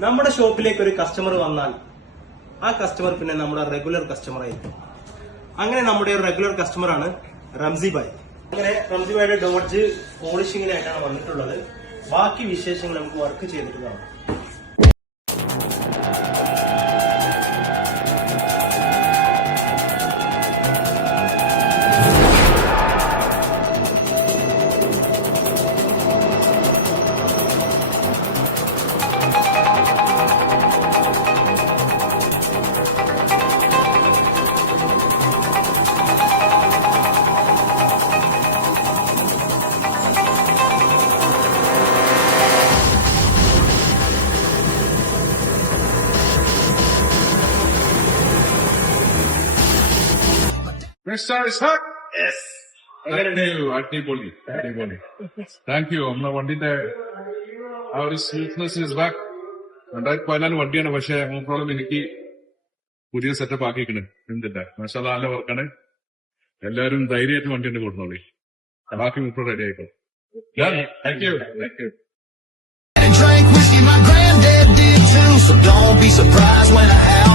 നമ്മുടെ ഷോപ്പിലേക്ക് ഒരു കസ്റ്റമർ വന്നാൽ ആ കസ്റ്റമർ പിന്നെ നമ്മുടെ റെഗുലർ കസ്റ്റമർ ആയിരിക്കും. അങ്ങനെ നമ്മുടെ ഒരു റെഗുലർ കസ്റ്റമറാണ് റംസി ഭായ്. അങ്ങനെ റംസി ഭായിയുടെ ഡോഡ്ജ് പോളിഷിങ്ങിനായിട്ടാണ് വന്നിട്ടുള്ളത്. ബാക്കി വിശേഷങ്ങൾ നമുക്ക് വർക്ക് ചെയ്തിട്ട് കാണാം. Mr. Ishaq. Yes. അടിപൊളി. Thank you. നമ്മളെ വണ്ടിന്റെ ആ ഒരു സ്മൂത്ത്നെസ് ഇസ് ബാക്ക്. 2014 വണ്ടിയാണ്, പക്ഷെ പ്രോബ്ലം എനിക്ക് പുതിയ സെറ്റപ്പ് ആക്കിക്കണ്. എന്തിന്റെ മാഷാഅല്ലാ നല്ല വർക്കാണ്. എല്ലാവരും ധൈര്യമായിട്ട് വണ്ടി ഉണ്ട് കൊടുത്തോളി. ബാക്കി മുപ്പോ റെഡി ആയിക്കോ. Thank you. Drank whiskey, my granddad did too, so don't be surprised when I have